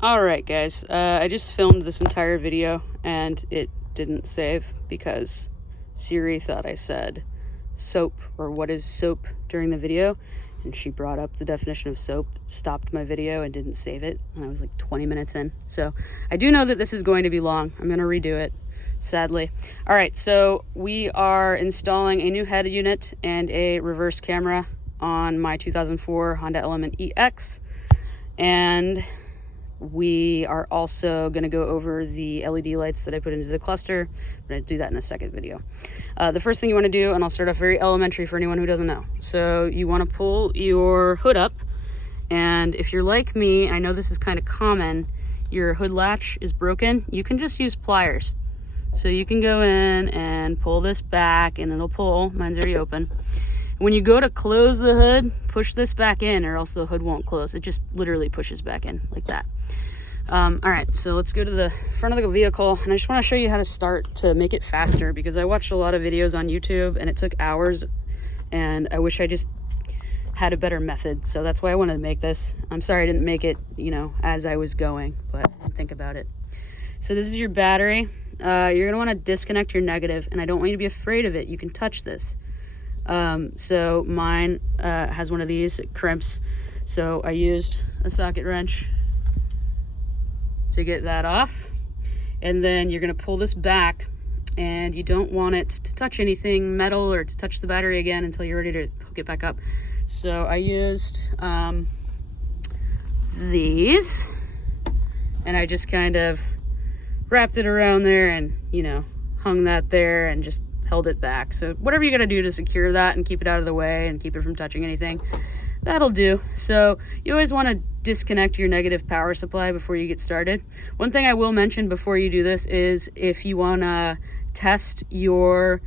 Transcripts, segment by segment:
Alright guys, I just filmed this entire video and it didn't save because Siri thought I said soap or what is soap during the video, and she brought up the definition of soap, stopped my video and didn't save it, and I was like 20 minutes in. So I do know that this is going to be long. I'm going to redo it, sadly. Alright, so we are installing a new head unit and a reverse camera on my 2004 Honda Element EX, and we are also going to go over the LED lights that I put into the cluster. I'm going to do that in a second video. The first thing you want to do, and I'll start off very elementary for anyone who doesn't know. So you want to pull your hood up, and if you're like me, I know this is kind of common, your hood latch is broken, you can just use pliers. So you can go in and pull this back and it'll pull. Mine's already open. When you go to close the hood, push this back in or else the hood won't close. It just literally pushes back in like that. All right, so let's go to the front of the vehicle, and I just want to show you how to start to make it faster, because I watched a lot of videos on YouTube and it took hours, and I wish I just had a better method. So that's why I wanted to make this. I'm sorry I didn't make it, as I was going, but think about it. So this is your battery. You're gonna want to disconnect your negative, and I don't want you to be afraid of it. You can touch this. So mine has one of these, it crimps. So I used a socket wrench to get that off. And then you're gonna pull this back, and you don't want it to touch anything metal or to touch the battery again until you're ready to hook it back up. So I used these, and I just kind of wrapped it around there and, hung that there and just held it back. So whatever you gotta do to secure that and keep it out of the way and keep it from touching anything, that'll do. So you always want to disconnect your negative power supply before you get started. One thing I will mention before you do this is if you want to test your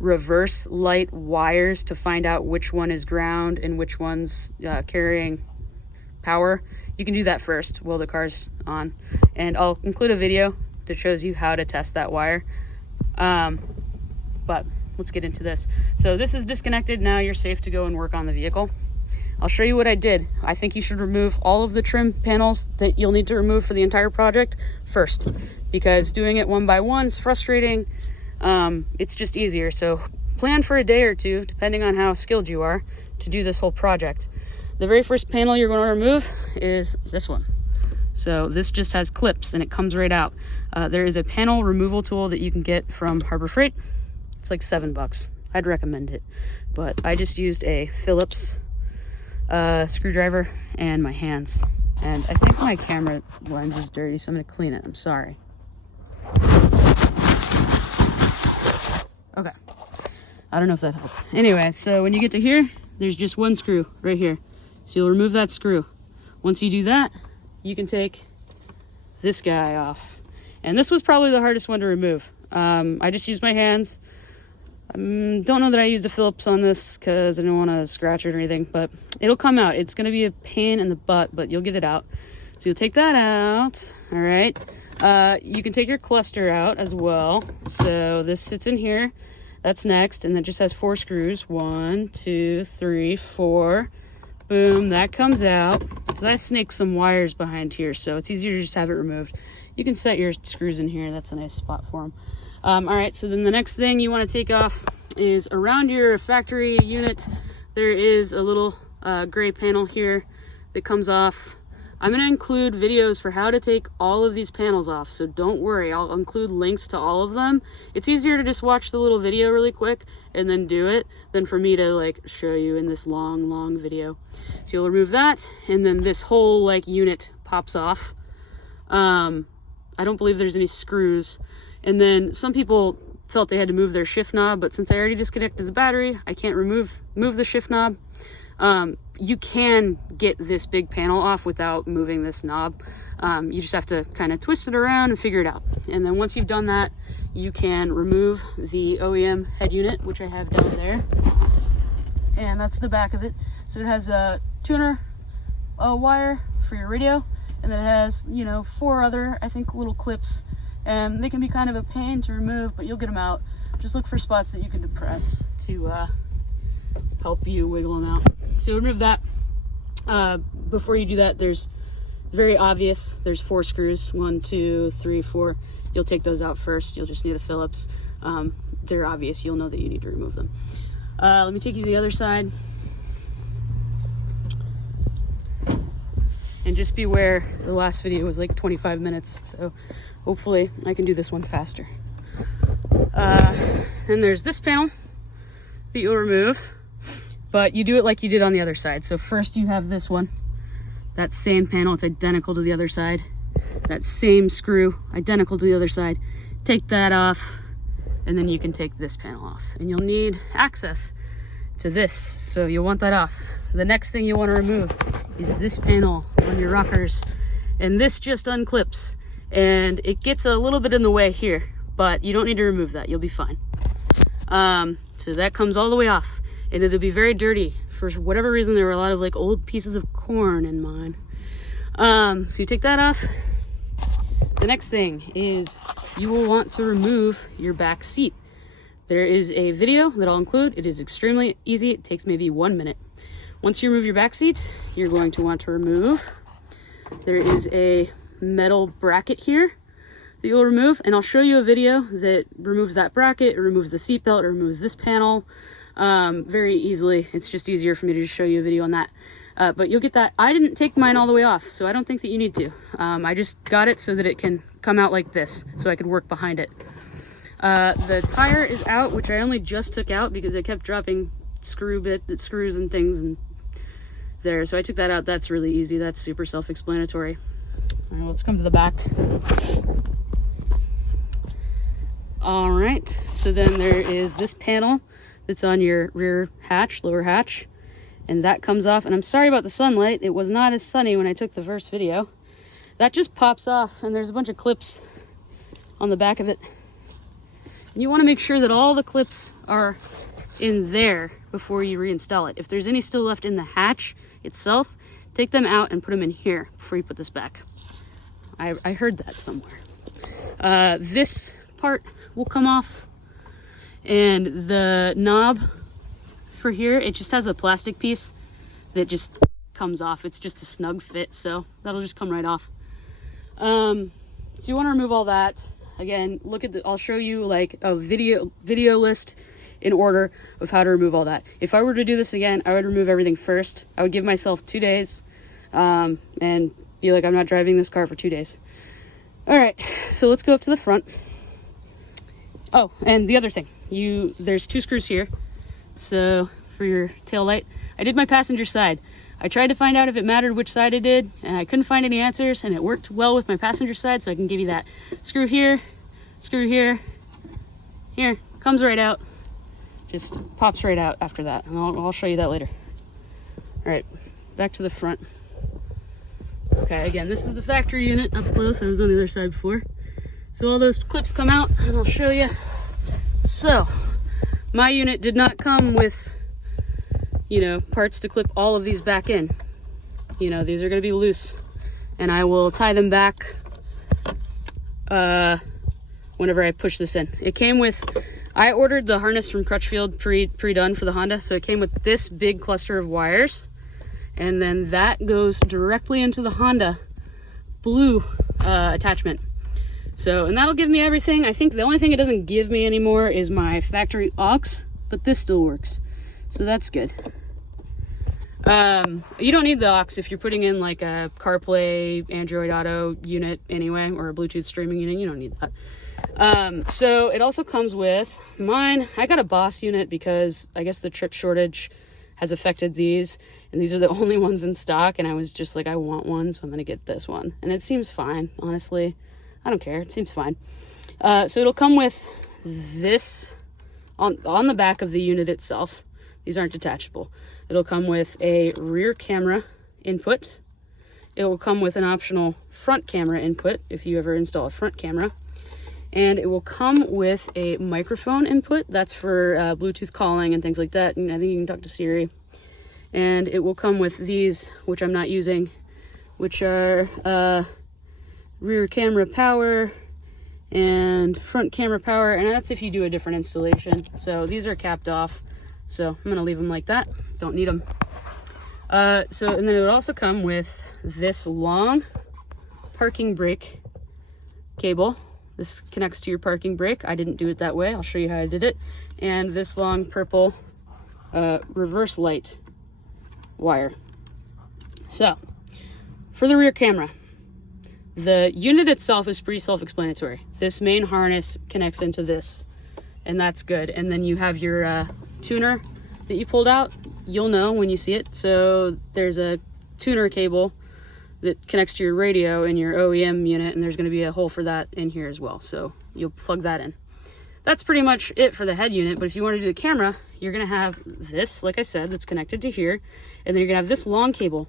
reverse light wires to find out which one is ground and which one's carrying power, you can do that first while the car's on. And I'll include a video that shows you how to test that wire. But let's get into this. So this is disconnected. Now you're safe to go and work on the vehicle. I'll show you what I did. I think you should remove all of the trim panels that you'll need to remove for the entire project first, because doing it one by one is frustrating. It's just easier. So plan for a day or two, depending on how skilled you are, to do this whole project. The very first panel you're going to remove is this one. So this just has clips and it comes right out. There is a panel removal tool that you can get from Harbor Freight. It's like $7. I'd recommend it. But I just used a Phillips screwdriver and my hands. And I think my camera lens is dirty, so I'm gonna clean it. I'm sorry. Okay. I don't know if that helps. Anyway, so when you get to here, there's just one screw right here. So you'll remove that screw. Once you do that, you can take this guy off. And this was probably the hardest one to remove. I just used my hands. Don't know that I used a Phillips on this because I don't want to scratch it or anything, but it'll come out. It's going to be a pain in the butt, but you'll get it out. So you'll take that out. All right. You can take your cluster out as well. So this sits in here. That's next. And that just has 4 screws. 1, 2, 3, 4. Boom. That comes out. Because I snaked some wires behind here, so it's easier to just have it removed. You can set your screws in here. That's a nice spot for them. All right, so then the next thing you want to take off is around your factory unit. There is a little gray panel here that comes off. I'm going to include videos for how to take all of these panels off, so don't worry. I'll include links to all of them. It's easier to just watch the little video really quick and then do it than for me to show you in this long video. So you'll remove that, and then this whole unit pops off. I don't believe there's any screws. And then some people felt they had to move their shift knob, but since I already disconnected the battery, I can't move the shift knob. You can get this big panel off without moving this knob. You just have to kind of twist it around and figure it out. And then once you've done that, you can remove the OEM head unit, which I have down there. And that's the back of it. So it has a tuner wire for your radio, and then it has, 4 other, I think, little clips. And they can be kind of a pain to remove, but you'll get them out. Just look for spots that you can depress to help you wiggle them out. So remove that. Before you do that, there's very obvious. There's 4 screws, 1, 2, 3, 4. You'll take those out first. You'll just need a Phillips. They're obvious. You'll know that you need to remove them. Let me take you to the other side. And just beware, the last video was like 25 minutes, so hopefully I can do this one faster. And there's this panel that you'll remove, but you do it like you did on the other side. So first you have this one, that same panel, it's identical to the other side. That same screw, identical to the other side. Take that off, and then you can take this panel off. And you'll need access to this, so you'll want that off. The next thing you want to remove is this panel on your rockers. And this just unclips, and it gets a little bit in the way here, but you don't need to remove that, you'll be fine. So that comes all the way off, and it'll be very dirty. For whatever reason, there were a lot of like old pieces of corn in mine. So you take that off. The next thing is you will want to remove your back seat. There is a video that I'll include. It is extremely easy. It takes maybe 1 minute. Once you remove your back seat, you're going to want to remove. There is a metal bracket here that you'll remove, and I'll show you a video that removes that bracket, it removes the seat belt, it removes this panel very easily. It's just easier for me to just show you a video on that. But you'll get that. I didn't take mine all the way off, so I don't think that you need to. I just got it so that it can come out like this, so I could work behind it. The tire is out, which I only just took out because I kept dropping screws and things and there. So I took that out. That's really easy. That's super self-explanatory. All right, let's come to the back. All right, so then there is this panel that's on your rear hatch, lower hatch, and that comes off. And I'm sorry about the sunlight. It was not as sunny when I took the first video. That just pops off, and there's a bunch of clips on the back of it. And you want to make sure that all the clips are in there before you reinstall it. If there's any still left in the hatch itself, take them out and put them in here before you put this back. I heard that somewhere. This part will come off, and the knob for here, it just has a plastic piece that just comes off. It's just a snug fit, so that'll just come right off. So you want to remove all that. Again, look at I'll show you like a video list in order of how to remove all that. If I were to do this again, I would remove everything first. I would give myself 2 days and be like, I'm not driving this car for 2 days. All right, so let's go up to the front. Oh, and the other thing, there's 2 screws here. So for your tail light, I did my passenger side. I tried to find out if it mattered which side I did, and I couldn't find any answers, and it worked well with my passenger side, so I can give you that. Screw here, here, comes right out. Just pops right out after that, and I'll show you that later. All right, back to the front. Okay, again, this is the factory unit up close. I was on the other side before. So all those clips come out, and I'll show you. So, my unit did not come with, parts to clip all of these back in. These are going to be loose, and I will tie them back whenever I push this in. It came with, I ordered the harness from Crutchfield pre-done for the Honda, so it came with this big cluster of wires, and then that goes directly into the Honda blue attachment. So, and that'll give me everything. I think the only thing it doesn't give me anymore is my factory aux, but this still works. So that's good. You don't need the aux if you're putting in like a CarPlay, Android Auto unit anyway, or a Bluetooth streaming unit. You don't need that. So it also comes with mine. I got a Boss unit because I guess the chip shortage has affected these, and these are the only ones in stock, and I was just like, I want one, so I'm gonna get this one. And it seems fine, honestly. I don't care, it seems fine. So it'll come with this on the back of the unit itself. These aren't detachable. It'll come with a rear camera input. It will come with an optional front camera input if you ever install a front camera. And it will come with a microphone input. That's for Bluetooth calling and things like that. And I think you can talk to Siri. And it will come with these, which I'm not using, which are rear camera power and front camera power, and that's if you do a different installation. So these are capped off, so I'm gonna leave them like that. Don't need them. And then it would also come with this long parking brake cable. This connects to your parking brake. I didn't do it that way. I'll show you how I did it. And this long purple reverse light wire. So, for the rear camera, the unit itself is pretty self-explanatory. This main harness connects into this, and that's good. And then you have your tuner that you pulled out. You'll know when you see it. So there's a tuner cable that connects to your radio in your OEM unit, and there's going to be a hole for that in here as well. So you'll plug that in. That's pretty much it for the head unit. But if you want to do the camera, you're going to have this, like I said, that's connected to here, and then you're going to have this long cable.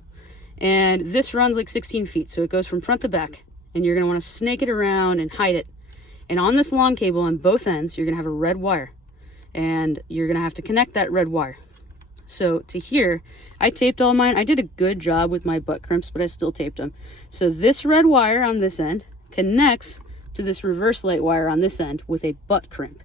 And this runs like 16 feet, so it goes from front to back. And you're going to want to snake it around and hide it. And on this long cable on both ends, you're going to have a red wire. And you're going to have to connect that red wire. So to here, I taped all mine. I did a good job with my butt crimps, but I still taped them. So this red wire on this end connects to this reverse light wire on this end with a butt crimp.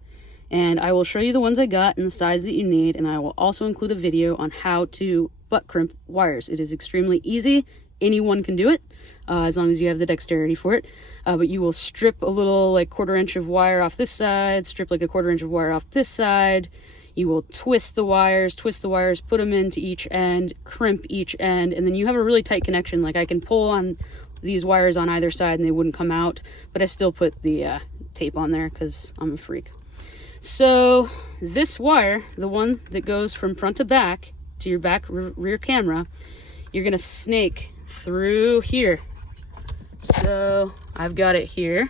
And I will show you the ones I got and the size that you need. And I will also include a video on how to butt crimp wires. It is extremely easy. Anyone can do it as long as you have the dexterity for it. But you will strip a little like 1/4 inch of wire off this side, strip like a 1/4 inch of wire off this side. You will twist the wires, put them into each end, crimp each end, and then you have a really tight connection. Like I can pull on these wires on either side and they wouldn't come out, but I still put the tape on there because I'm a freak. So this wire, the one that goes from front to back to your back rear camera, you're gonna snake through here. So I've got it here,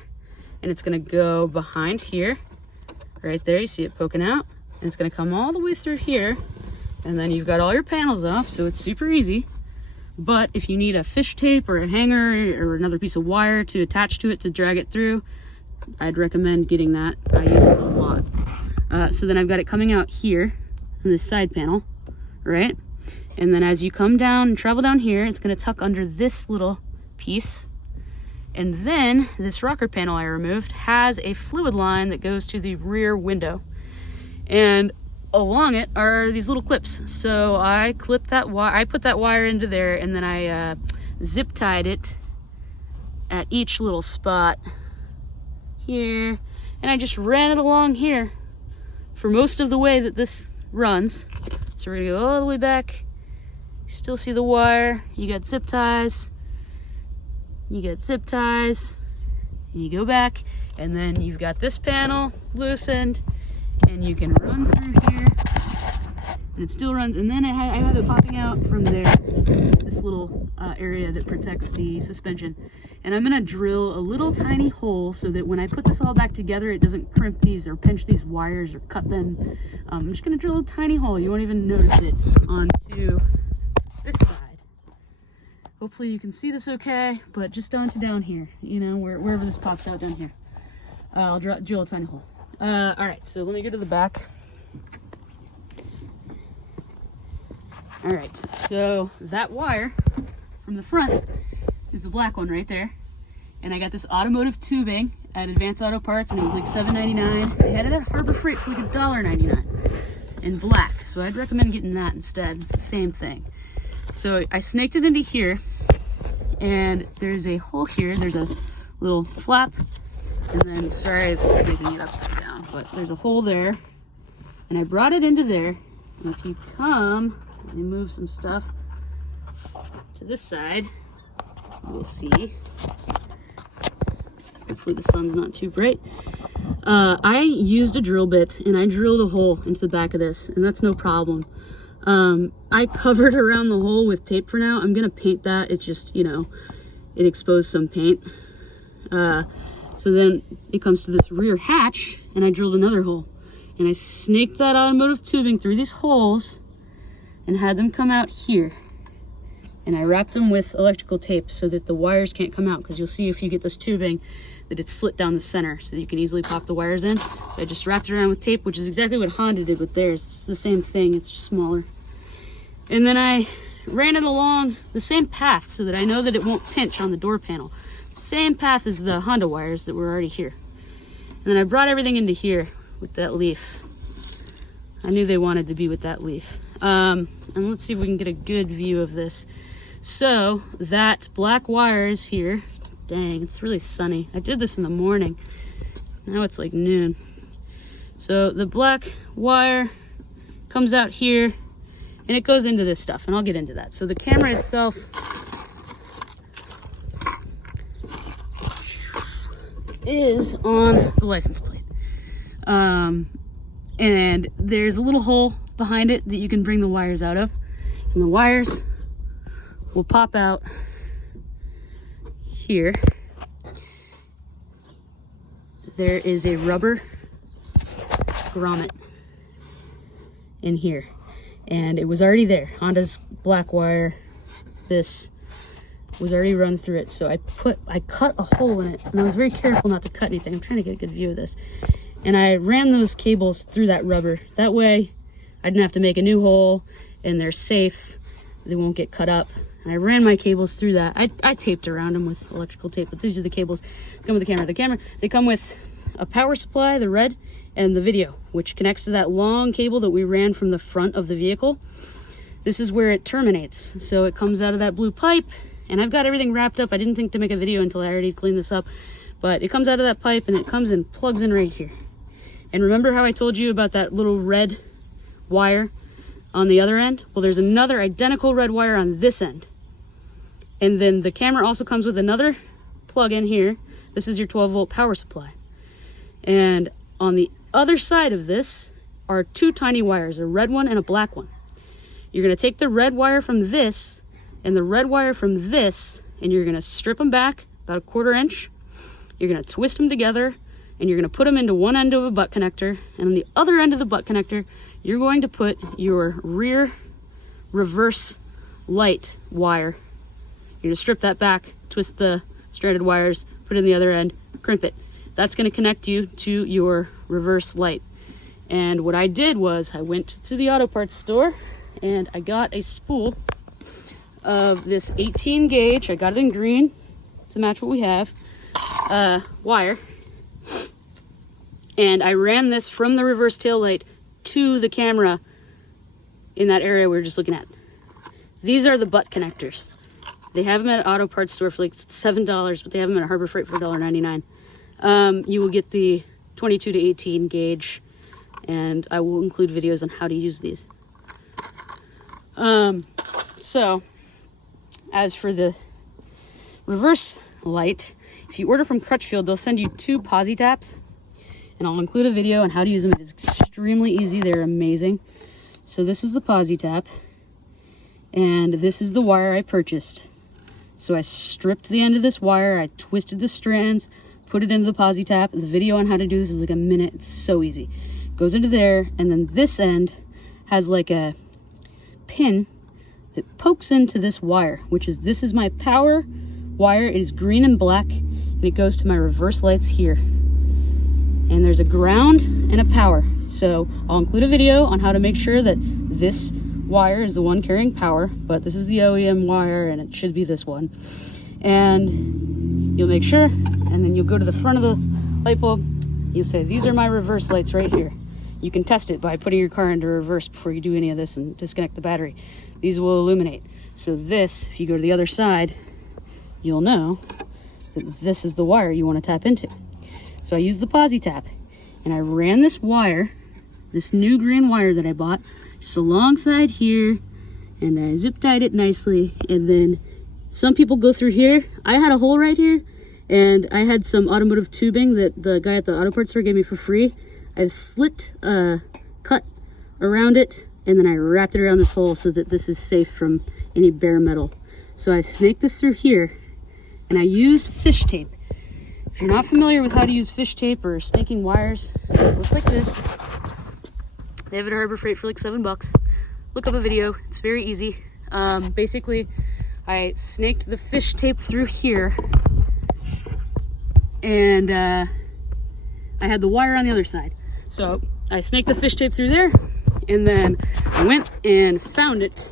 and it's gonna go behind here, right there. You see it poking out, and it's gonna come all the way through here, and then you've got all your panels off, so it's super easy. But if you need a fish tape or a hanger or another piece of wire to attach to it to drag it through, I'd recommend getting that. I use it a lot. So then I've got it coming out here on this side panel, right? And then as you come down and travel down here, it's going to tuck under this little piece. And then this rocker panel I removed has a fluid line that goes to the rear window. And along it are these little clips. So I clipped that wire, I put that wire into there, and then I zip tied it at each little spot here. And I just ran it along here for most of the way that this runs. So we're gonna go all the way back. You still see the wire. You got zip ties. You get zip ties. And you go back, and then you've got this panel loosened, and you can run through here, and it still runs. And then I have it popping out from there, this little area that protects the suspension. And I'm gonna drill a little tiny hole so that when I put this all back together, it doesn't crimp these or pinch these wires or cut them. I'm just gonna drill a tiny hole. You won't even notice it onto this side. Hopefully you can see this okay, but just onto down here, you know, wherever this pops out down here. I'll drill a tiny hole. All right, so let me go to the back. All right, so that wire from the front is the black one right there. And I got this automotive tubing at Advanced Auto Parts, and it was like $7.99. They had it at Harbor Freight for like $1.99 in black. So I'd recommend getting that instead. It's the same thing. So I snaked it into here, and there's a hole here. There's a little flap, and then, sorry if it's making it upside down, but there's a hole there, and I brought it into there. And if you come and move some stuff to this side, you'll see. Hopefully the sun's not too bright. I used a drill bit, and I drilled a hole into the back of this, and that's no problem. I covered around the hole with tape for now. I'm gonna paint that. It's just, you know, it exposed some paint. So then it comes to this rear hatch, and I drilled another hole. And I snaked that automotive tubing through these holes and had them come out here. And I wrapped them with electrical tape so that the wires can't come out, because you'll see if you get this tubing that it's slit down the center so that you can easily pop the wires in. So I just wrapped it around with tape, which is exactly what Honda did with theirs. It's the same thing, it's just smaller. And then I ran it along the same path so that I know that it won't pinch on the door panel. Same path as the Honda wires that were already here. And then I brought everything into here with that leaf. I knew they wanted to be with that leaf. And let's see if we can get a good view of this. So that black wire is here. Dang, it's really sunny. I did this in the morning. Now it's like noon. So the black wire comes out here and it goes into this stuff, and I'll get into that. So the camera itself is on the license plate. And there's a little hole behind it that you can bring the wires out of, and the wires will pop out here. There is a rubber grommet in here, and it was already there. Honda's black wire, this was already run through it. So I cut a hole in it, and I was very careful not to cut anything. I'm trying to get a good view of this. And I ran those cables through that rubber. That way I didn't have to make a new hole, and they're safe. They won't get cut up. And I ran my cables through that. I taped around them with electrical tape, but these are the cables that come with the camera. The camera, they come with a power supply, the red, and the video, which connects to that long cable that we ran from the front of the vehicle. This is where it terminates. So it comes out of that blue pipe, and I've got everything wrapped up. I didn't think to make a video until I already cleaned this up, but it comes out of that pipe and it comes and plugs in right here. And remember how I told you about that little red wire on the other end? Well, there's another identical red wire on this end. And then the camera also comes with another plug in here. This is your 12-volt power supply. And on the other side of this are two tiny wires, a red one and a black one. You're gonna take the red wire from this and the red wire from this, and you're gonna strip them back about 1/4 inch. You're gonna twist them together, and you're gonna put them into one end of a butt connector, and on the other end of the butt connector, you're going to put your rear reverse light wire. You're gonna strip that back, twist the stranded wires, put it in the other end, crimp it. That's gonna connect you to your reverse light. And what I did was I went to the auto parts store and I got a spool of this 18 gauge. I got it in green to match what we have, wire. And I ran this from the reverse tail light to the camera in that area we were just looking at. These are the butt connectors. They have them at auto parts store for like $7, but they have them at Harbor Freight for $1.99. You will get the 22 to 18 gauge, and I will include videos on how to use these. So as for the reverse light, if you order from Crutchfield, they'll send you 2 posi taps, and I'll include a video on how to use them. It is extremely easy. They're amazing. So this is the posi tap, and this is the wire I purchased. So I stripped the end of this wire, I twisted the strands, put it into the posi tap. The video on how to do this is like a minute. It's so easy. Goes into there, and then this end has like a pin that pokes into this wire, this is my power wire. It is green and black, and it goes to my reverse lights here. And there's a ground and a power. So I'll include a video on how to make sure that this wire is the one carrying power, but this is the OEM wire, and it should be this one. And you'll make sure, and then you'll go to the front of the light bulb. You'll say, these are my reverse lights right here. You can test it by putting your car into reverse before you do any of this and disconnect the battery. These will illuminate. So this, if you go to the other side, you'll know that this is the wire you want to tap into. So I used the posi tap, and I ran this wire, this new green wire that I bought, just alongside here, and I zip tied it nicely. And then some people go through here. I had a hole right here, and I had some automotive tubing that the guy at the auto parts store gave me for free. I've slit a cut around it, and then I wrapped it around this hole so that this is safe from any bare metal. So I snaked this through here, and I used fish tape. If you're not familiar with how to use fish tape or snaking wires, it looks like this. They have it at Harbor Freight for like $7. Look up a video, it's very easy. Basically, I snaked the fish tape through here, and I had the wire on the other side. So I snaked the fish tape through there, and then I went and found it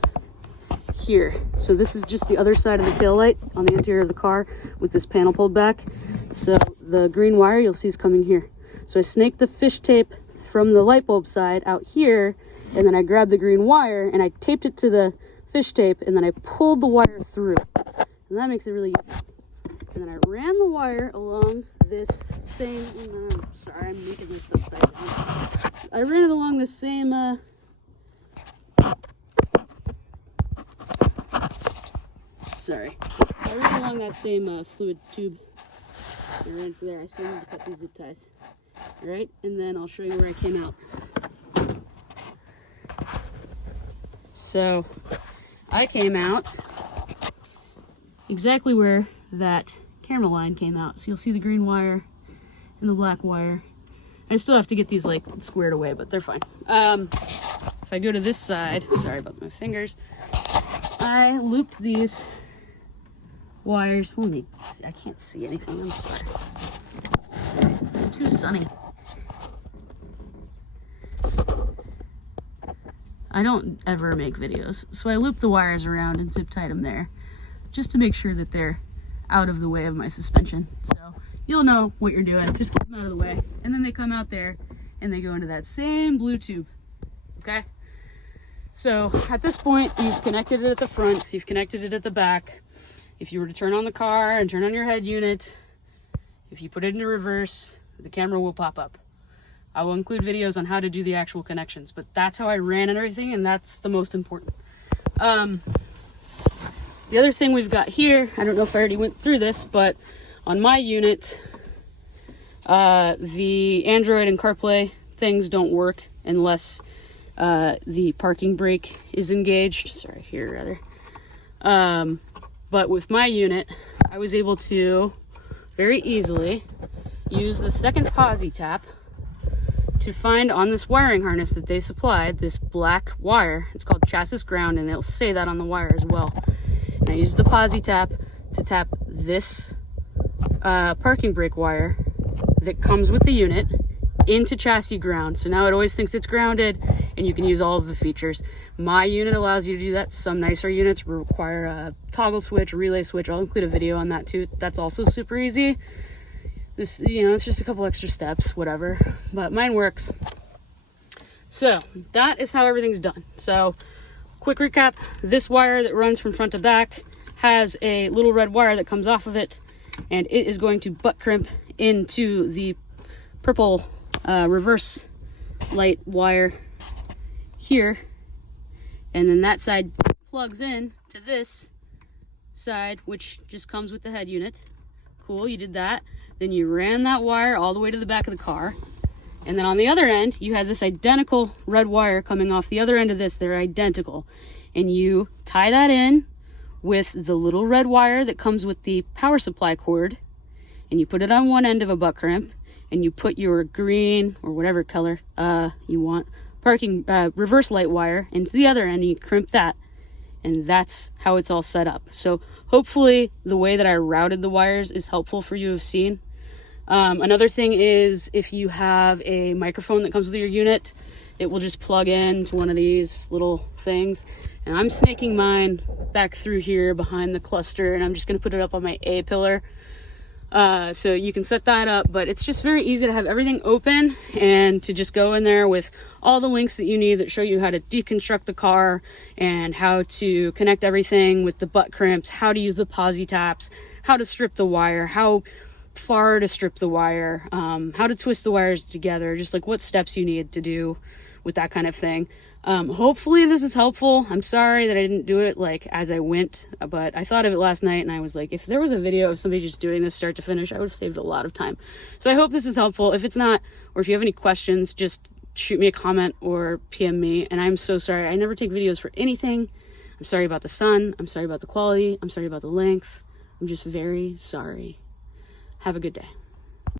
here. So this is just the other side of the taillight on the interior of the car with this panel pulled back. So the green wire you'll see is coming here. So I snaked the fish tape from the light bulb side out here, and then I grabbed the green wire and I taped it to the fish tape, and then I pulled the wire through. And that makes it really easy. And then I ran the wire along this same, sorry, I'm making this upside down. I ran it along the same, sorry. I ran along that same fluid tube. I ran for there. I still need to cut these zip ties. All right, and then I'll show you where I came out. So I came out exactly where that camera line came out. So you'll see the green wire and the black wire. I still have to get these like squared away, but they're fine. If I go to this side, sorry about my fingers, I looped these wires. Let me, I can't see anything, I'm sorry. It's too sunny. I don't ever make videos, so I looped the wires around and zip tied them there just to make sure that they're out of the way of my suspension. So you'll know what you're doing, just keep them out of the way. And then they come out there and they go into that same blue tube, okay? So at this point, you've connected it at the front, you've connected it at the back. If you were to turn on the car and turn on your head unit, if you put it into reverse, the camera will pop up. I will include videos on how to do the actual connections, but that's how I ran and everything, and that's the most important. The other thing we've got here, I don't know if I already went through this, but on my unit, the Android and CarPlay things don't work unless the parking brake is engaged. Sorry, here rather. But with my unit, I was able to very easily use the second posi tap to find on this wiring harness that they supplied this black wire. It's called chassis ground, and it'll say that on the wire as well. And I used the posi tap to tap this parking brake wire that comes with the unit into chassis ground. So now it always thinks it's grounded and you can use all of the features. My unit allows you to do that. Some nicer units require a toggle switch, a relay switch. I'll include a video on that too. That's also super easy. This, you know, it's just a couple extra steps, whatever, but mine works. So that is how everything's done. So quick recap, this wire that runs from front to back has a little red wire that comes off of it, and it is going to butt crimp into the purple reverse light wire here, and then that side plugs in to this side, which just comes with the head unit. Cool, you did that. Then you ran that wire all the way to the back of the car. And then on the other end, you had this identical red wire coming off the other end of this. They're identical. And you tie that in with the little red wire that comes with the power supply cord. And you put it on one end of a butt crimp. And you put your green or whatever color you want parking reverse light wire into the other end, and you crimp that. And that's how it's all set up. So hopefully the way that I routed the wires is helpful for you to have seen. Another thing is, if you have a microphone that comes with your unit, it will just plug in to one of these little things. And I'm snaking mine back through here behind the cluster, and I'm just gonna put it up on my A pillar. So you can set that up, but it's just very easy to have everything open and to just go in there with all the links that you need that show you how to deconstruct the car and how to connect everything with the butt crimps, how to use the posi taps, how to strip the wire, how far to strip the wire, how to twist the wires together, just like what steps you need to do with that kind of thing. Hopefully this is helpful. I'm sorry that I didn't do it like as I went, but I thought of it last night and I was like, if there was a video of somebody just doing this start to finish, I would have saved a lot of time. So I hope this is helpful. If it's not, or if you have any questions, just shoot me a comment or PM me. And I'm so sorry. I never take videos for anything. I'm sorry about the sun. I'm sorry about the quality. I'm sorry about the length. I'm just very sorry. Have a good day.